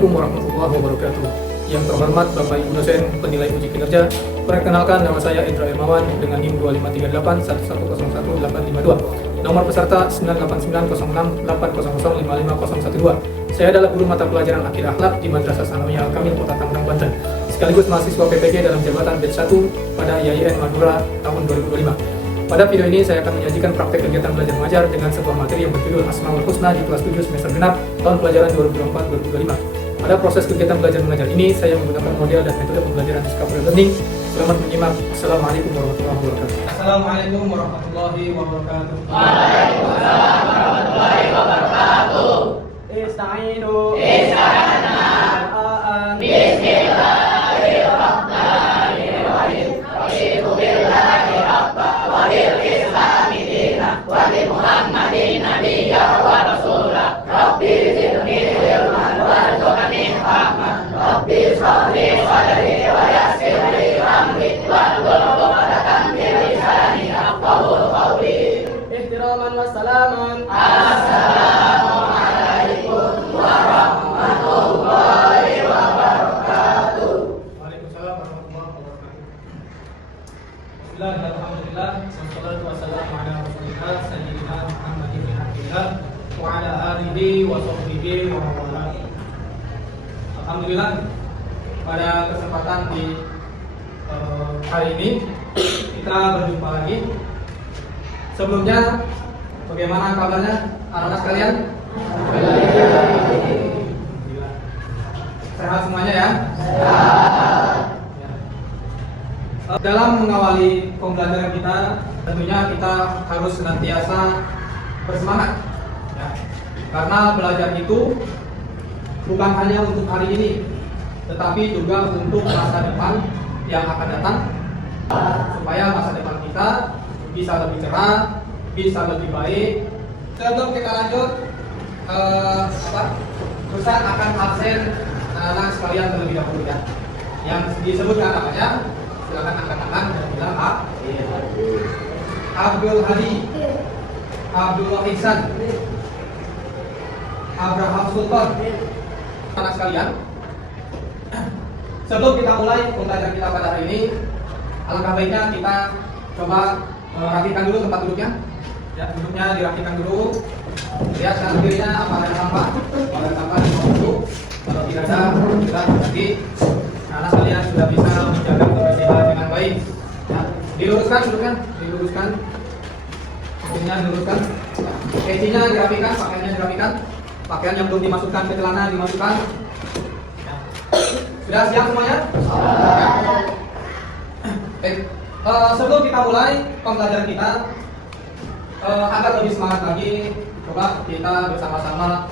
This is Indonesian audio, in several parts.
Assalamualaikum warahmatullahi wabarakatuh. Yang terhormat Bapak Ibu dosen penilai uji kinerja, perkenalkan nama saya Indra Irmawan dengan NIM 253811011852. Nomor peserta 9890680055012. Saya adalah guru mata pelajaran Akhir Akhlak di Madrasah Sanawiyah Al-Kamil Kota Tangerang, Banten. Sekaligus mahasiswa PPG dalam jabatan batch 1 pada IAIN Madura tahun 2025. Pada video ini saya akan menyajikan praktek kegiatan belajar mengajar dengan sebuah materi yang berjudul Asmaul Husna di kelas 7 semester genap tahun pelajaran 2024-2025. Pada proses kegiatan belajar mengajar ini saya menggunakan model dan metode pembelajaran Discovery Learning. Selamat menyimak. Assalamualaikum warahmatullahi wabarakatuh. Assalamualaikum warahmatullahi wabarakatuh. Waalaikumsalam warahmatullahi wabarakatuh. Ista'inu. Ista'ana. Al-An. Bismillahirrahmanirrahim. Raditu billahi rabba wa bil islami dina wa bi Muhammadin nabiyya wa rasula. Rabbi zidni ilman warzuqni fahman. Rabbi shrah li sadri wa yassir li amri wahlul 'uqdatam min lisani yafqahu qawli. Ihtiraman wa salaman. Assalamu alaikum warahmatullahi wabarakatuh. Waalaikumsalam warahmatullahi wabarakatuh. Bismillah, alhamdulillah, wassalatu wassalamu ala rasulillah sayyidina Muhammadin bin Abdillah wa ala alihi wa sahbihi wa mawala. Alhamdulillah, pada kesempatan di hari ini kita berjumpa lagi. Sebelumnya, bagaimana kabarnya anak-anak sekalian? Sehat semuanya ya? Dalam mengawali pembelajaran kita, tentunya kita harus senantiasa bersemangat ya. Karena belajar itu bukan hanya untuk hari ini, tetapi juga untuk masa depan yang akan datang, supaya masa depan kita bisa lebih cerah, bisa lebih baik. Sebelum kita lanjut, Ustaz akan absen anak-anak sekalian terlebih dahulu ya. Yang disebutkan namanya, silakan angkat tangan dan bilang Abdul Hadi, Abdul Ihsan, Abraham Sultan. Anak sekalian, sebelum kita mulai pembelajaran kita pada hari ini, alangkah baiknya kita coba rapikan dulu tempat duduknya. Ya, duduknya dirapikan dulu. Lihat kanan kirinya apa ada sampah. Kalau ada sampah dulu. Kalau tidak ada, sudah berarti anak kalian sudah bisa menjaga kebersihan dengan baik. Ya, diluruskan duduknya, diluruskan. Duduknya diluruskan. Pecinya dirapikan, pakaiannya dirapikan. Pakaian yang belum dimasukkan ke celana dimasukkan. Ya. Sudah siap semuanya? Sebelum kita mulai pembelajaran kita, agar lebih semangat lagi, coba kita bersama-sama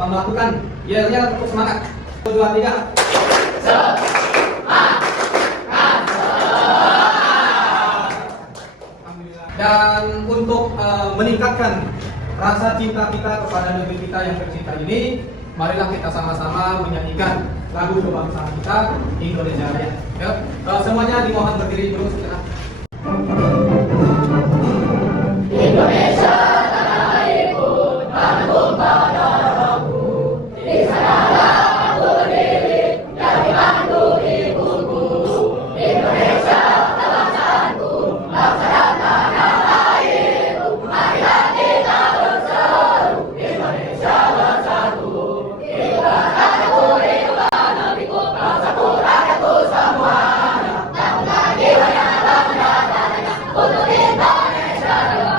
melakukan yel-yel untuk semangat. 1, 2, 3. Dan untuk meningkatkan rasa cinta kita kepada negeri kita yang tercinta ini, marilah kita sama-sama menyanyikan lagu kebangsaan kita, Indonesia Raya. Ya, semuanya dimohon berdiri dulu sejenak. Indonesia tanah airku, tanah tumpah darahku. Di sanalah aku berdiri, dan dipandu ibuku. Indonesia kebangsaanku, bangsa dan tanah airku. Marilah kita berseru, Indonesia bersatu. Hiduplah tanahku, hiduplah negeriku, bangsaku, rakyatku semuanya. Bangunlah jiwanya, bangunlah dananya, untuk Indonesia Raya.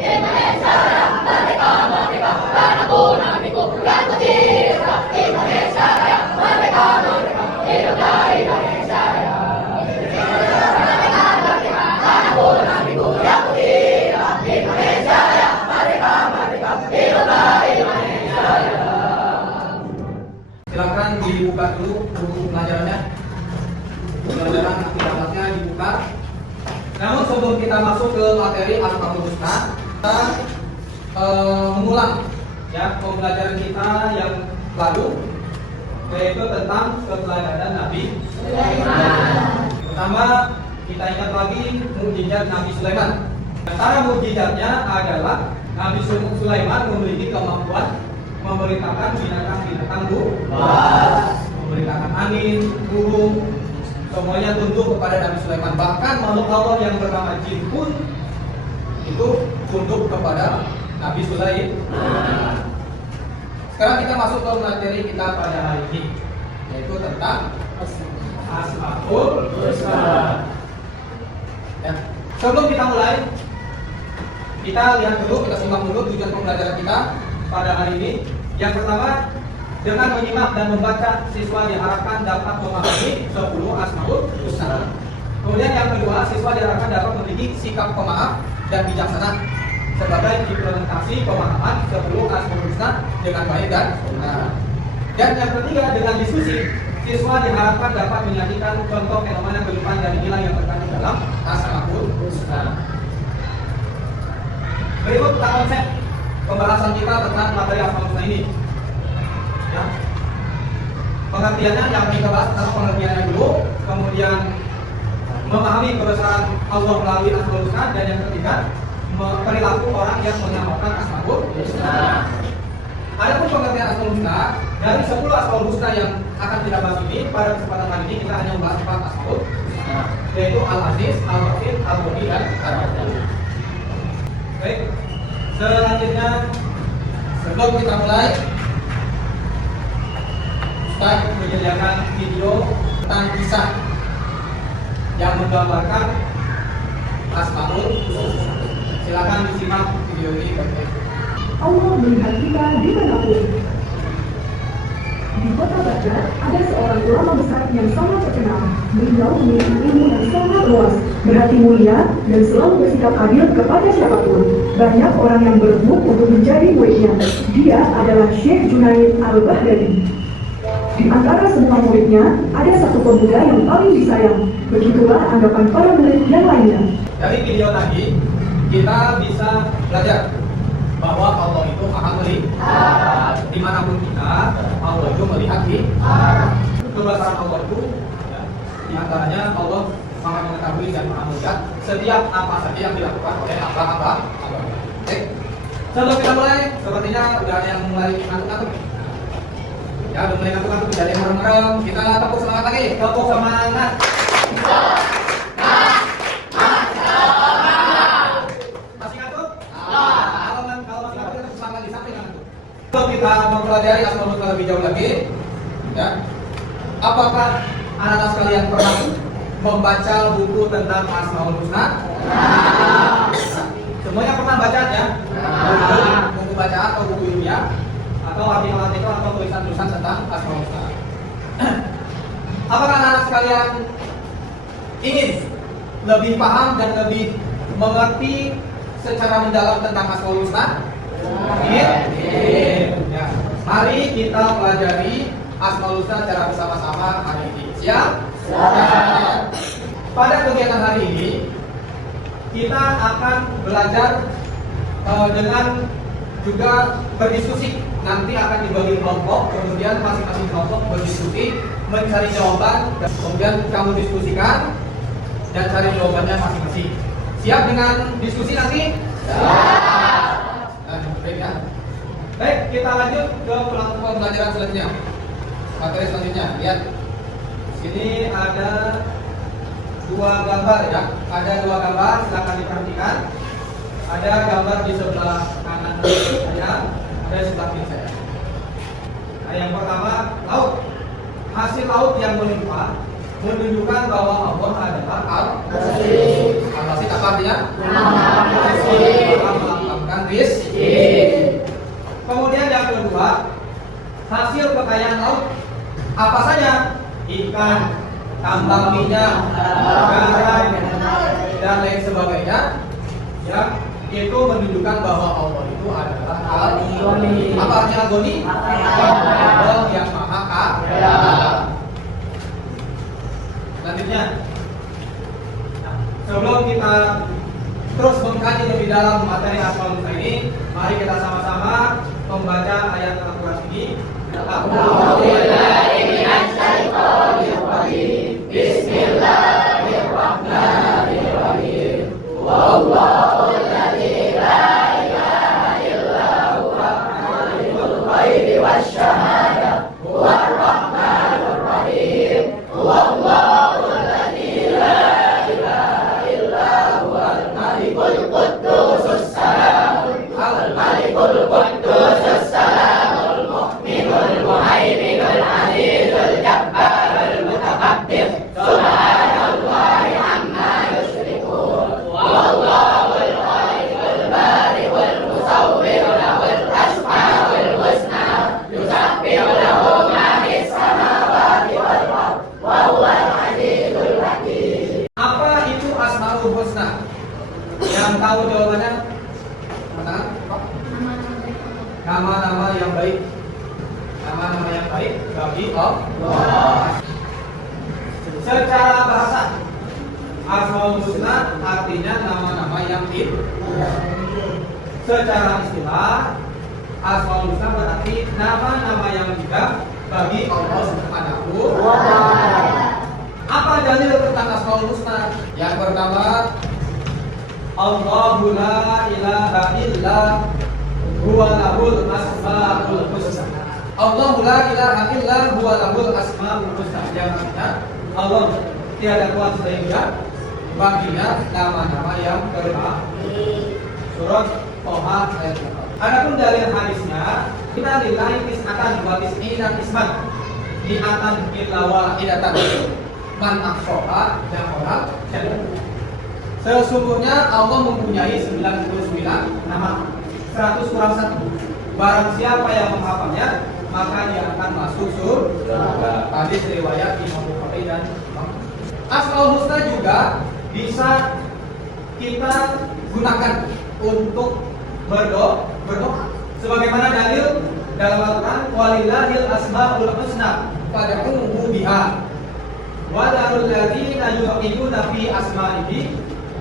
Indonesia Raya, merdeka, merdeka, tanahku, negeriku, yang ku cinta. Indonesia Raya, merdeka, merdeka, hiduplah Indonesia Raya. Indonesia Raya, merdeka, tanahku, negeriku, yang ku cinta. Indonesia Raya, merdeka, merdeka, hiduplah Indonesia Raya. Silakan dibuka dulu buku pelajarannya. Pelajaran aktivitasnya dibuka. Namun sebelum kita masuk ke materi Asmaul Husna, kita mengulang ya pembelajaran kita yang lalu, yaitu tentang keteladanan Nabi Sulaiman. Pertama, kita ingat lagi mukjizat Nabi Sulaiman. Antara mukjizatnya adalah Nabi Sulaiman memiliki kemampuan memerintahkan binatang-binatang buas, memerintahkan angin, burung, semuanya tunduk kepada Nabi Sulaiman. Bahkan makhluk Allah yang bernama jin pun itu tunduk kepada Nabi Sulaiman. Sekarang kita masuk ke materi kita pada hari ini, yaitu tentang Asmaul Husna. Ya. Sebelum kita mulai, kita lihat dulu, kita simak dulu tujuan pembelajaran kita pada hari ini. Yang pertama, dengan menyimak dan membaca, siswa diharapkan dapat memahami 10 Asmaul Husna. Kemudian yang kedua, siswa diharapkan dapat memiliki sikap pemaaf dan bijaksana sebagai implementasi pemahaman 10 Asmaul Husna dengan baik dan benar. Dan yang ketiga, dengan diskusi, siswa diharapkan dapat menyajikan contoh fenomena kehidupan dan nilai yang terkandung dalam Asmaul Husna. Berikut konsep pembahasan kita tentang materi Asmaul Husna ini. Ya. Pengertiannya yang kita bahas adalah pengertiannya dulu, kemudian memahami kebesaran Allah melalui Asmaul Husna, dan yang ketiga perilaku orang yang mengamalkan Asmaul Husna. Adapun pengertian Asmaul Husna, dari 10 Asmaul Husna yang akan kita bahas ini, pada kesempatan kali ini kita hanya membahas 4 Asmaul Husna, yaitu Al-Aziz, Al-Ghafir, Al-Ghani, dan Ar-Rahman. Baik, selanjutnya sebelum kita mulai, Ustaz menyediakan video tentang kisah yang menggambarkan Asmaul Husna. Silakan disimak video ini baik-baik. Allah melihat kita dimanapun. Di kota Baghdad ada seorang ulama besar yang sangat terkenal. Beliau memiliki ilmu yang sangat luas, berhati mulia, dan selalu bersikap adil kepada siapapun. Banyak orang yang berebut untuk menjadi muridnya. Dia adalah Syekh Junaid Al-Baghdadi. Di antara semua muridnya, ada satu pemuda yang paling disayang. Begitulah anggapan para murid yang lainnya. Dari video tadi, kita bisa belajar bahwa Allah itu maha melihat. Dimanapun kita, Allah itu melihat di kebesaran Allah itu, ya, diantaranya Allah maha mengetahui dan maha melihat setiap apa saja yang dilakukan oleh hamba-hamba Allah. Baik, sebelum kita mulai, sepertinya udah ada yang mulai ngantuk-ngantuk. Ya, udah mulai ngantuk-ngantuk, tidak ada yang merem-merem. Kita tepuk semangat lagi, tepuk semangat. Kalau kita mempelajari Asmaul Husna lebih jauh lagi, ya, apakah anak-anak sekalian pernah membaca buku tentang Asmaul Husna? Semuanya pernah baca ya? Buku bacaan atau buku ilmiah, atau artikel-artikel atau tulisan-tulisan tentang Asmaul Husna. Apakah anak-anak sekalian ingin lebih paham dan lebih mengerti secara mendalam tentang Asmaul Husna? Ya. Mari kita pelajari Asmaul Husna secara bersama-sama hari ini. Siap? Pada kegiatan hari ini kita akan belajar dengan juga berdiskusi. Nanti akan dibagi kelompok, kemudian masing-masing kelompok berdiskusi, mencari jawaban, kemudian kamu diskusikan dan cari jawabannya masing-masing. Siap dengan diskusi nanti? Baik ya. Baik, kita lanjut ke pembelajaran selanjutnya. Materi selanjutnya, lihat. Sini ada 2 gambar ya. Ada 2 gambar, silakan diperhatikan. Ada gambar di sebelah kanan saya, ada di sebelah kiri saya. Nah, yang pertama, laut. Hasil laut yang melimpah menunjukkan bahwa Allah adalah Al-Aziz. Al-Aziz apa artinya? Melapangkan rizki. Kemudian yang kedua, hasil kekayaan laut apa saja? Ikan, tambang minyak, garam, dan lain sebagainya. Ya, itu menunjukkan bahwa Allah itu adalah Al-Ghani. Apa artinya Al-Ghani? Allah yang maha kaya. Selanjutnya, sebelum kita terus mengkaji lebih dalam materi Asmaul Husna ini, mari kita sama-sama membaca ayat Al-Quran ini. Bismillahirrahmanirrahim. Wallahul ladzi la ilaha illa huwa al-hayyul qayyum. Yang tahu jawabannya? Katakan, Pak. Nama-nama yang baik. Nama-nama yang baik bagi Allah. Secara bahasa, Asmaul Husna artinya nama-nama yang indah. Secara istilah, Asmaul Husna berarti nama-nama yang indah bagi Allah Subhanahu wa Ta'ala. Apa dalil tentang Asmaul Husna? Yang pertama, Allahu la ilaha illa huwa lahul asmaul husna. Allahu la ilaha illa huwa lahul asmaul husna. Yang artinya Allah tiada Tuhan selain Dia, baginya nama-nama yang terbaik. Surat Toha ayat 8. Adapun dalil hadisnya, kita nilai tis'atan wa tis'ina isman mi'atan illa wahidatan man ahsaha dan orang jannah. Sesungguhnya Allah mempunyai 99 nama, 100 kurang 1. Barang siapa yang menghafalnya, maka dia akan masuk surga. Hadis riwayat Imam Bukhari dan Imam. Asmaul Husna juga bisa kita gunakan untuk berdoa. Sebagaimana dalil dalam Al-Quran, walillahil asmaul husna fad'uhu biha wa darul ladzina yu'minuna fi asma'ihi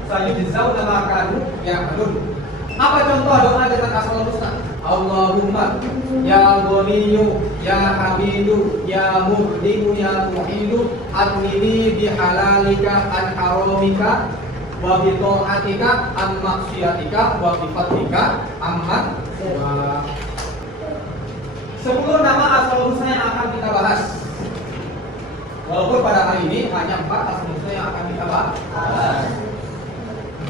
sayujzauna ma kanu ya'malun. Apa contoh doa dengan Asmaul Husna? Allahumma ya Ghaniyyu ya Hamidu ya Muhdimu ya Muhidu adnini bihalalika an haramika wa bi ta'atika an maksiatika wa bi fadlika amman. 10 nama Asmaul Husna yang akan kita bahas. Walaupun pada hari ini hanya 4 Asmaul Husna yang akan kita bahas.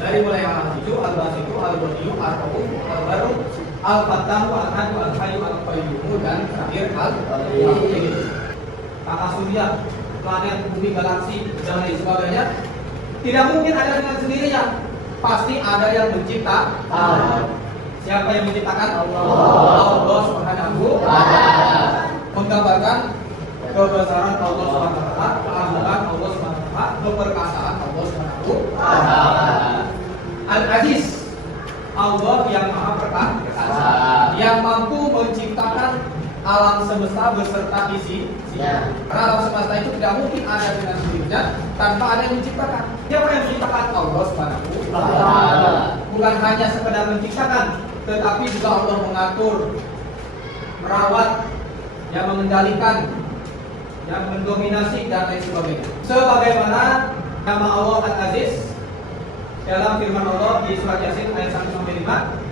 Dari mulai Al-Hajju, Al-Basitu, Al-Ghaniyu, Al-Rauf, Al-Baru, Al-Fattahu, Al-Hadu, Al-Hayyu, Al-Qayyumu, dan terakhir Al-Qayyum. Tata surya, planet, bumi, galaksi, dan lain sebagainya tidak mungkin ada dengan sendirinya. Pasti ada yang mencipta. Siapa yang menciptakan? Allah Subhanahu wa Ta'ala. Menggambarkan kebesaran Allah Subhanahu wa Ta'ala, keagungan Allah Subhanahu wa Ta'ala, keperkasaan Allah Subhanahu wa Ta'ala. Al-Aziz, Allah yang maha perkasa, yang mampu menciptakan alam semesta beserta isi. Karena alam semesta itu tidak mungkin ada dengan sendirinya tanpa ada yang menciptakan. Siapa yang menciptakan? Allah Subhanahu wa Ta'ala. Bukan hanya sekedar menciptakan, tetapi juga Allah mengatur, merawat, yang mengendalikan, yang mendominasi dan lain sebagainya. Sebagaimana nama Allah Al-Aziz dalam firman Allah di surat Yasin ayat 1-5,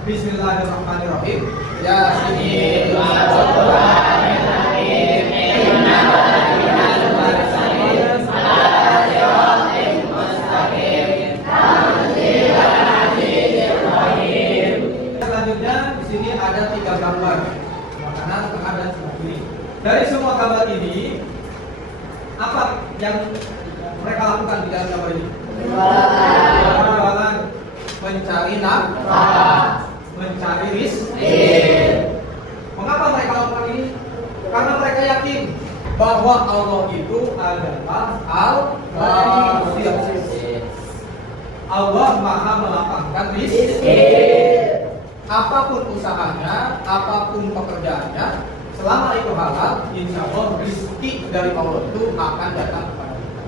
Bismillahirrahmanirrahim. Yasin wal Qur'anil Hakim innaka laminal mursalin ala siratin mustaqim tanzilal azizir rahim. Selanjutnya di sini ada 3 gambar, kanan, tengah, dan sebelah kiri. Dari semua gambar ini, apa yang mereka lakukan di dalam gambar ini? Mencari nafkah, mencari rizki. Mengapa mereka lakukan ini? Karena mereka yakin bahwa Allah itu adalah Al-Qadir. Allah maha melapangkan rizki. Apapun usahanya, apapun pekerjaannya, selama itu halal, insya Allah rizki dari Allah itu akan datang kepada kita.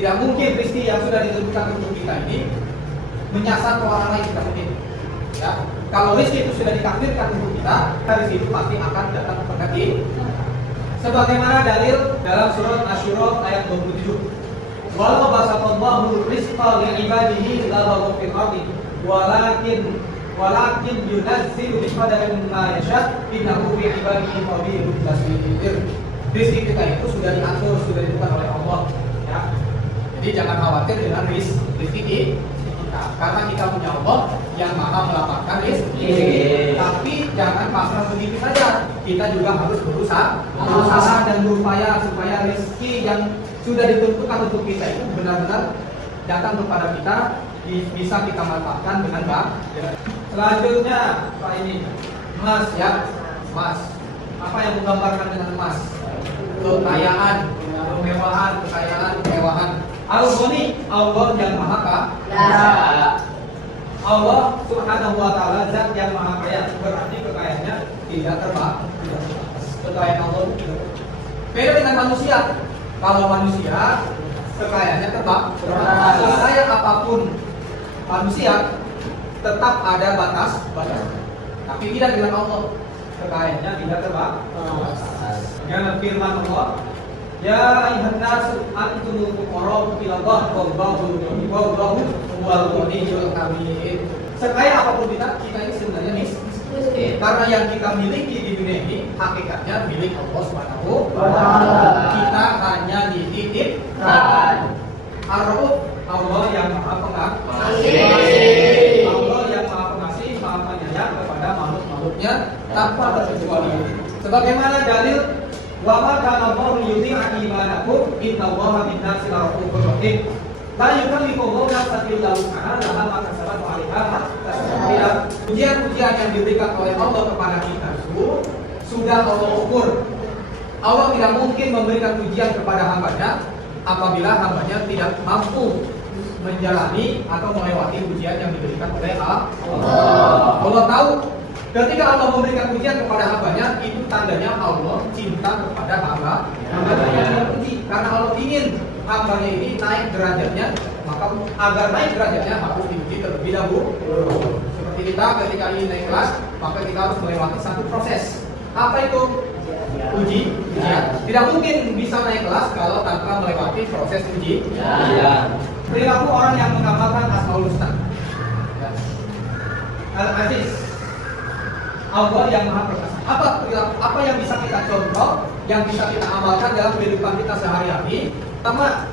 Tidak mungkin rizki yang sudah ditentukan untuk kita ini menyasar ke orang lain, tidak mungkin. Ya, kalau rizki itu sudah ditakdirkan untuk kita, rizki itu pasti akan datang kepada kita. Sebagaimana dalil dalam surat Asy-Syura ayat 27. Walau basatallahu rizqa li'ibadihi labaghaw fil ardi walakin yunazzilu biqadarin ma yasha innahu bi'ibadihi khabirun basir. Rizki kita itu sudah diatur, sudah ditentukan oleh Allah. Ya. Jadi jangan khawatir dengan rizki kita, karena kita punya Allah yang maha melapangkan rizki. Tapi jangan pasrah begitu saja. Kita juga harus berusaha dan berupaya supaya rizki yang sudah ditentukan untuk kita itu benar-benar datang kepada kita, bisa kita manfaatkan dengan baik. Selanjutnya, Pak, ini emas, ya, emas. Apa yang menggambarkan dengan emas? Kekayaan, kemewahan, kekayaan, kemewahan. Al-Ghani, Allah yang maha kaya. Allah Subhanahu wa taala zat yang maha kaya, berarti kekayaannya tidak terbatas. Kekayaan Allah itu tidak. Beda dengan manusia. Kalau manusia kekayaannya terbatas. Sekaya apapun manusia tetap ada batas. Tapi tidak dengan Allah. Kekayaannya tidak terbatas. Dengan firman Allah, ya ayuhan nas antumul fuqara ila Allah wallahu huwal ghaniyyul hamid. Sekaya apapun kita ini sebenarnya miskin. Karena yang kita miliki di dunia ini hakikatnya milik Allah Subhanahu wa taala. Kita hanya dititipkan. Ar-Rauf, Allah yang Maha Pengasih. Allah yang Maha Pengasih, Maha Penyayang kepada makhluk-makhluknya tanpa terkecuali. Sebagaimana dalil wa ma kana Allahu yudhi'a imanakum innallaha bin-nasi la'ufur rahim. La yukallifu Allahu nafsan illa wus'aha laha ma kasabat wa 'alaiha ma kasabat. Ujian-ujian yang diberikan oleh Allah kepada kita sudah Allah ukur. Allah tidak mungkin memberikan ujian kepada hambanya apabila hambanya tidak mampu menjalani atau melewati ujian yang diberikan oleh Allah. Allah tahu ketika Allah memberikan ujian kepada hambanya, itu tandanya Allah cinta kepada hambanya yang diuji. Karena Allah ingin hambanya ini naik derajatnya, maka agar naik derajatnya harus diuji terlebih dahulu. Seperti kita ketika ingin naik kelas, maka kita harus melewati satu proses. Apa itu? Ujian. Tidak mungkin bisa naik kelas kalau tanpa melewati proses uji. Perilaku orang yang mengamalkan Asmaul Husna. Al-Aziz, Allah yang Maha Perkasa. Apa yang bisa kita contoh, yang bisa kita amalkan dalam kehidupan kita sehari-hari? Pertama,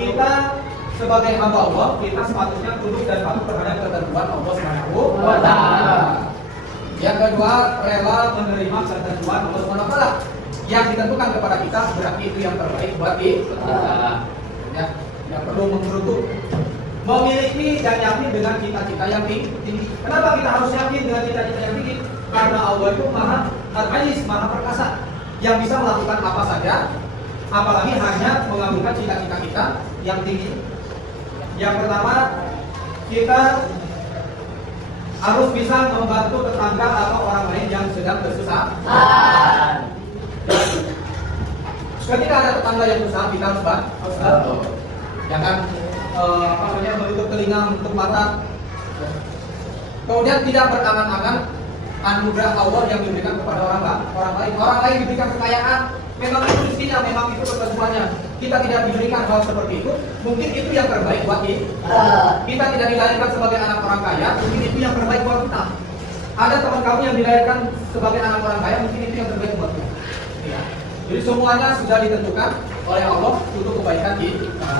kita sebagai hamba Allah, kita sepatutnya tunduk dan patuh terhadap ketentuan Allah Subhanahu wa taala. Yang kedua, rela menerima ketentuan Allah Subhanahu wa taala yang ditentukan kepada kita, berarti itu yang terbaik buat kita. Ya, tidak perlu menggerutu. Memiliki dan yakin dengan cita-cita yang tinggi. Kenapa kita harus yakin dengan cita-cita yang tinggi? Karena Allah itu Maha Al-Aziz, Maha Perkasa, yang bisa melakukan apa saja, apalagi hanya mengabulkan cita-cita kita yang tinggi. Yang pertama, kita harus bisa membantu tetangga atau orang lain yang sedang bersusah. Ketika ada tetangga yang susah, kita harus bantu. Jangan menutup telinga, menutup mata. Kemudian tidak berangan-angan anugerah Allah yang diberikan kepada orang lain. Orang lain diberikan kekayaan, memang itu rezekinya, memang itu ketentuannya. Kita tidak diberikan hal seperti itu, mungkin itu yang terbaik buat kita. Kita tidak dilahirkan sebagai anak orang kaya, mungkin itu yang terbaik buat kita. Ada teman kamu yang dilahirkan sebagai anak orang kaya, mungkin itu yang terbaik buat kita. Ya. Jadi semuanya sudah ditentukan oleh Allah untuk kebaikan kita.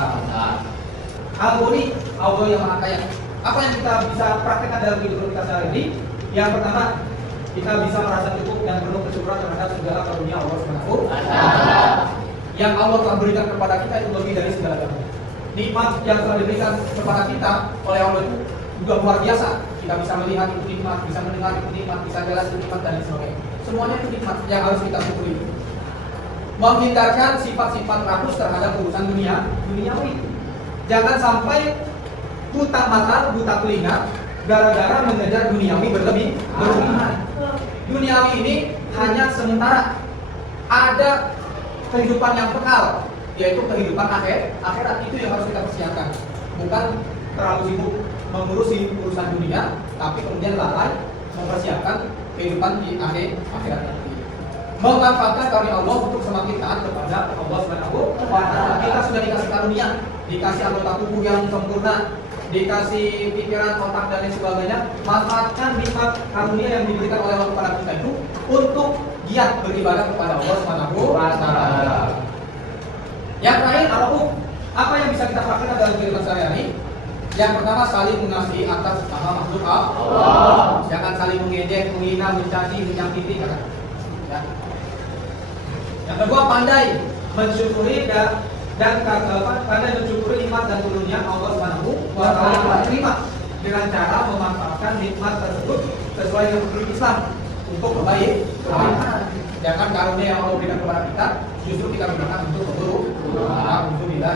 Al-Ghani, Allah yang Maha Kaya. Apa yang kita bisa praktekkan dalam kehidupan kita sehari-hari? Yang pertama, kita bisa merasa cukup dan penuh kesyukuran terhadap segala karunia Allah Subhanahu wa taala. Yang Allah telah berikan kepada kita itu lebih dari segala karunia. Nikmat yang telah diberikan kepada kita oleh Allah itu juga luar biasa. Kita bisa melihat itu nikmat, bisa mendengar itu nikmat, bisa jalan itu nikmat dan sebagainya. Semuanya itu nikmat yang harus kita syukuri. Menghindarkan sifat-sifat rakus terhadap urusan duniawi. Jangan sampai buta mata, buta telinga gara-gara mengejar duniawi berlebihan. Duniawi ini hanya sementara. Ada kehidupan yang kekal, yaitu kehidupan akhirat. Itu yang harus kita persiapkan. Bukan terlalu sibuk mengurusi urusan dunia, tapi kemudian lalai mempersiapkan kehidupan di akhirat nanti. Memanfaatkan karunia Allah untuk semakin taat kepada Allah Subhanahu wa taala. Kita sudah dikasih karunia, dikasih anggota tubuh yang sempurna, dikasih pikiran, otak dan lain sebagainya. Manfaatkan nikmat karunia yang diberikan oleh Allah kepada kita itu untuk giat beribadah kepada Allah Subhanahu wa taala. Yang terakhir, apa yang bisa kita praktikkan dalam kehidupan sehari-hari? Yang pertama, saling mengasihi atas sama makhluk Allah. Jangan saling mengejek, menghina, mencaci, menyakiti, jangan. Ya. Yang kedua, pandai mensyukuri dan pandai mensyukuri nikmat dan karunia Allah Subhanahu wa taala. Terima dengan cara memanfaatkan nikmat tersebut sesuai dengan hukum Islam untuk kebaikan. Jangan karunia yang Allah berikan kepada kita justru kita gunakan untuk memburuk. Alhamdulillah.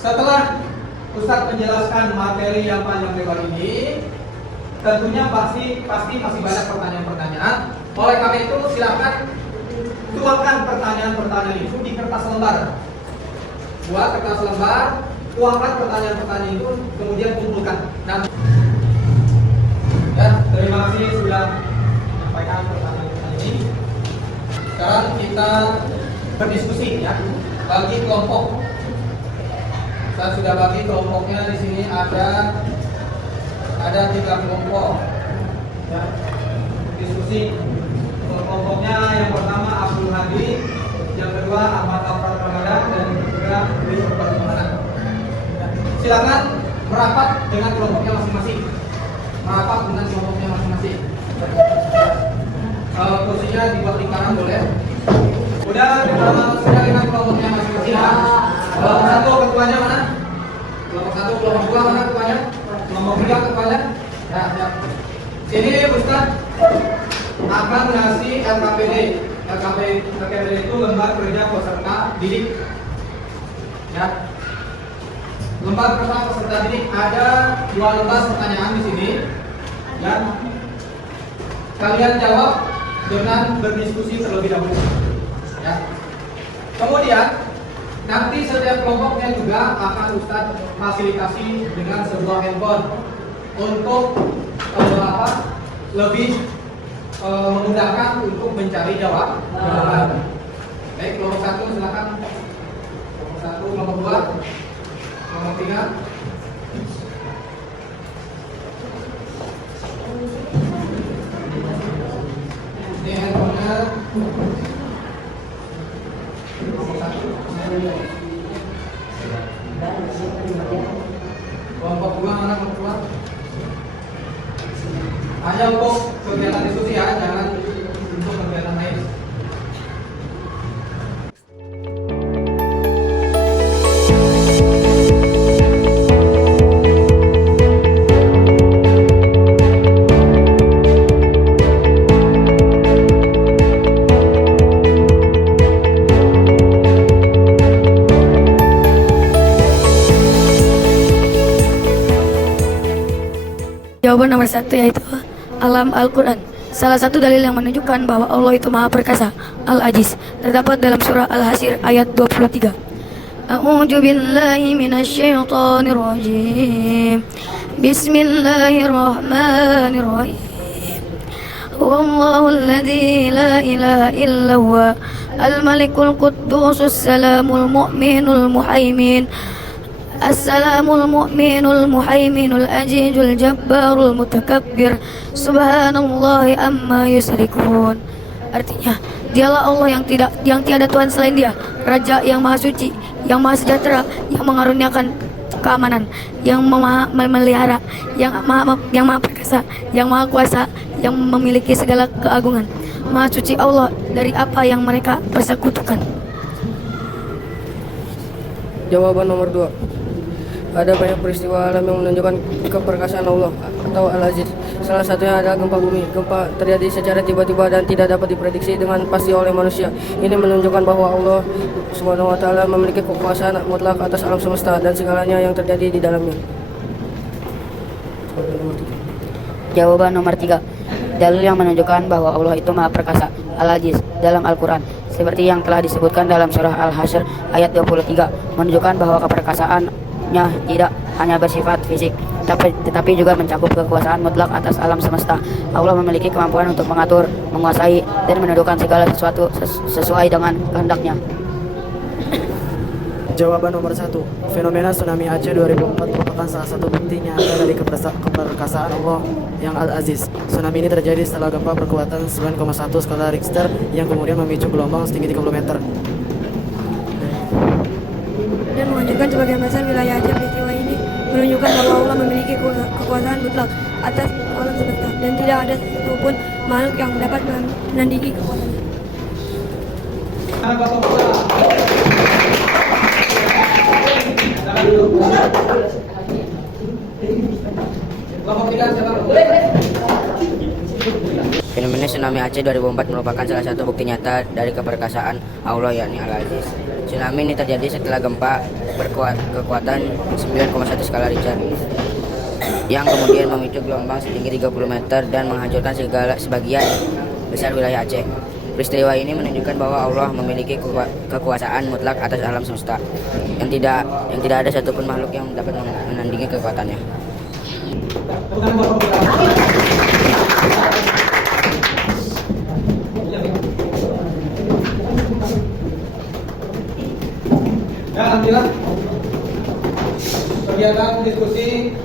Setelah Ustadz menjelaskan materi yang panjang lebar ini, tentunya pasti masih banyak pertanyaan-pertanyaan. Oleh karena itu silakan tuangkan pertanyaan-pertanyaan itu di kertas lembar. Buat kertas lembar, tuangkan pertanyaan-pertanyaan itu, kemudian kumpulkan. Nah, ya, terima kasih sudah menyampaikan pertanyaan-pertanyaan ini. Sekarang kita berdiskusi ya, bagi kelompok. Saya sudah bagi kelompoknya di sini ada 3 kelompok. Ya, diskusi. Kelompoknya yang pertama Abdul Hadi, yang kedua Ahmad Alfred Ramadan, dan yang ketiga Luis Perkembangan. Ya, silakan merapat dengan kelompoknya masing-masing. Kursinya dibuat lingkaran boleh. Udah sudah dengan kelompoknya masing-masing ya. Kelompok 1 ketuanya mana? Kelompok 1, kelompok 2 mana ketuanya? Kelompok 3 ketuanya? Ya, ya. Ini Ustaz akan ngasih LKPD. LKPD itu lembar kerja peserta didik. Ya. Lembar kerja peserta didik ada 2 lembar pertanyaan di sini. Ya. Kalian jawab dengan berdiskusi terlebih dahulu. Ya. Kemudian nanti setiap kelompoknya juga akan Ustadz fasilitasi dengan sebuah handphone untuk lebih memudahkan untuk mencari jawaban. Baik, kelompok 1 silakan. Kelompok 1, kelompok 2, kelompok 3. Ini handphonenya. Kelompok 1. Kelompok 2 mana kelompok 2? Hanya untuk kegiatan diskusi ya, jangan untuk kegiatan lain. Jawaban nomor 1 yaitu alam Al-Quran. Salah satu dalil yang menunjukkan bahwa Allah itu Maha Perkasa, Al-Aziz, terdapat dalam surah Al-Hasyr ayat 23. A'udzu billahi minasyaitonir rajim. Bismillahirrahmanirrahim. Wallahul ladzi la ilaha illa huwa al-malikul quddusus salamul mu'minul muhaimin. Assalamul mu'minul muhaiminul ajijul jabbarul mutakabbir. Subhanallahi amma yusrikun. Artinya, dialah Allah yang tiada Tuhan selain Dia, Raja yang Maha Suci, yang Maha Sejahtera, yang mengaruniakan keamanan, yang memelihara, yang Maha Perkasa, yang Maha Kuasa, yang memiliki segala keagungan. Maha Suci Allah dari apa yang mereka persekutukan. Jawaban nomor 2. Ada banyak peristiwa alam yang menunjukkan keperkasaan Allah atau Al-Aziz. Salah satunya adalah gempa bumi. Gempa terjadi secara tiba-tiba dan tidak dapat diprediksi dengan pasti oleh manusia. Ini menunjukkan bahwa Allah Subhanahu wa taala memiliki kekuasaan mutlak atas alam semesta dan segalanya yang terjadi di dalamnya. Jawaban nomor 3. Dalil yang menunjukkan bahwa Allah itu Maha Perkasa, Al-Aziz, dalam Al-Quran, seperti yang telah disebutkan dalam surah Al-Hasyr ayat 23, menunjukkan bahwa keperkasaannya tidak hanya bersifat fisik, tetapi juga mencakup kekuasaan mutlak atas alam semesta. Allah memiliki kemampuan untuk mengatur, menguasai, dan menundukkan segala sesuatu sesuai dengan kehendaknya. Jawaban nomor 1. Fenomena tsunami Aceh 2004 merupakan salah satu bukti nyata dari keperkasaan Allah yang Al-Aziz. Tsunami ini terjadi setelah gempa berkekuatan 9,1 skala Richter yang kemudian memicu gelombang setinggi 30 meter. Dan menunjukkan sebagian besar wilayah Aceh. Peristiwa ini menunjukkan bahwa Allah memiliki kekuasaan mutlak atas alam semesta dan tidak ada satupun makhluk yang dapat menandingi kekuasaannya. Fenomena tsunami Aceh 2004 merupakan salah satu bukti nyata dari keperkasaan Allah yakni Al-Aziz. Tsunami ini terjadi setelah gempa berkekuatan 9,1 skala Richter yang kemudian memicu gelombang setinggi 30 meter dan menghancurkan sebagian besar wilayah Aceh. Peristiwa ini menunjukkan bahwa Allah memiliki kekuasaan mutlak atas alam semesta yang tidak ada satupun makhluk yang dapat menandingi kekuatannya. Ya, alhamdulillah kegiatan diskusi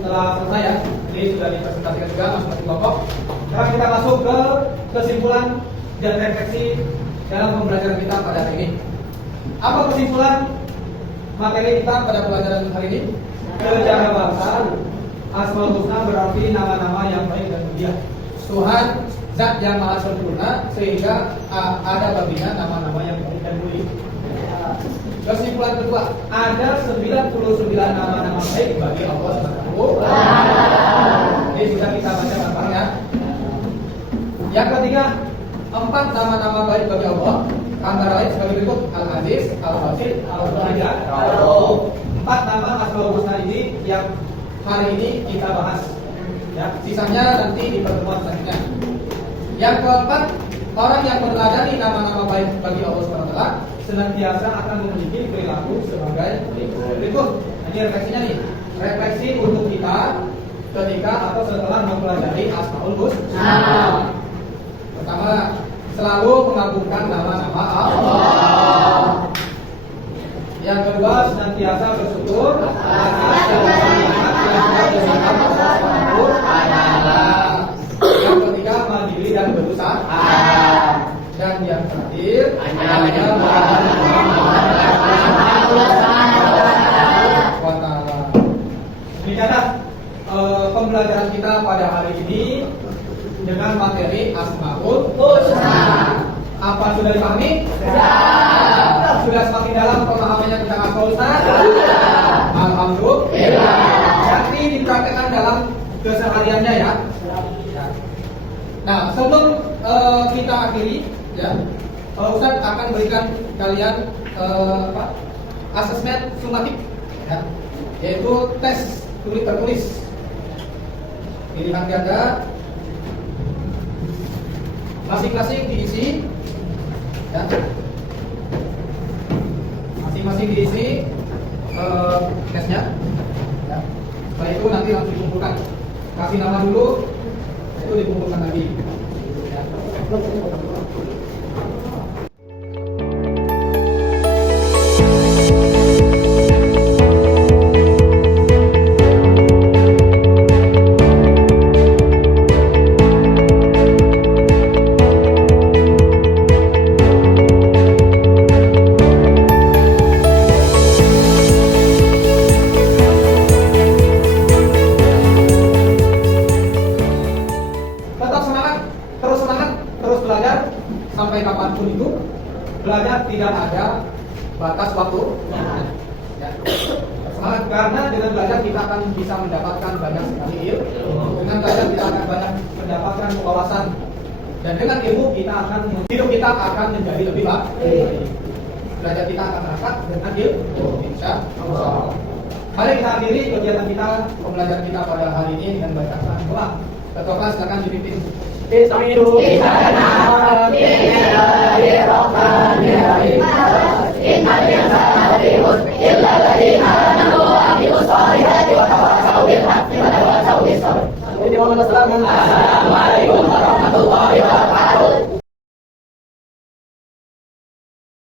telah selesai ya. Jadi sudah dipresentasikan juga masing-masing kelompok. Sekarang kita masuk ke kesimpulan dan refleksi dalam pembelajaran kita pada hari ini. Apa kesimpulan materi kita pada pelajaran hari ini? Secara bahasa, Asmaul Husna berarti nama-nama yang baik dan mulia. Tuhan zat yang maha sempurna sehingga ada baginya nama-nama yang baik dan mulia. Kesimpulan kedua, ada 99 nama-nama baik bagi Allah Subhanahu. Ini sudah kita baca bareng ya. Yang ketiga, 4 nama-nama baik bagi Allah antara lain sebagai berikut: Al-Aziz, Al-Basit, Al-Ghani. 4 nama Asmaul Husna ini yang hari ini kita bahas. Ya, sisanya nanti di pertemuan selanjutnya. Yang keempat, orang yang meneladani nama-nama baik bagi Allah SWT senantiasa akan memiliki perilaku sebagai berikut. Ini refleksinya nih. Refleksi untuk kita ketika atau setelah mempelajari Asmaul Husna. Pertama, selalu mengagungkan nama-nama Allah. Yang kedua, senantiasa bersyukur atas segala nikmat yang telah diberikan Allah SWT. Yang ketiga, mandiri dan berusaha. Dan yang terakhir, hanya Demikianlah pembelajaran kita pada hari ini dengan materi Asmaul Husna. Apa sudah dipahami? Sudah semakin dalam pemahamannya tentang Asmaul Husna? Alhamdulillah. Nanti dipraktekkan dalam kesehariannya ya. Nah, sebelum kita akhiri ya, Ustaz akan berikan kalian asesmen sumatif ya, yaitu tes tulis tertulis. Pilihan ganda masing-masing diisi ya. Masing-masing diisi tesnya ya. Setelah itu nanti langsung dikumpulkan. Kasih nama dulu, itu dikumpulkan lagi ya. Sampai kapanpun itu belajar tidak ada batas waktu ya. Semangat, karena dengan belajar kita akan bisa mendapatkan banyak sekali ilmu. Dengan belajar kita akan banyak mendapatkan wawasan, dan dengan ilmu kita akan hidup kita akan menjadi lebih baik. Belajar kita akan berangkat dengan ilmu, insya Allah. Mari kita akhiri kegiatan kita, pembelajaran kita pada hari ini dengan bacaan doa. Ketua kelas silakan dipimpin. Bismillahirrahmanirrahim.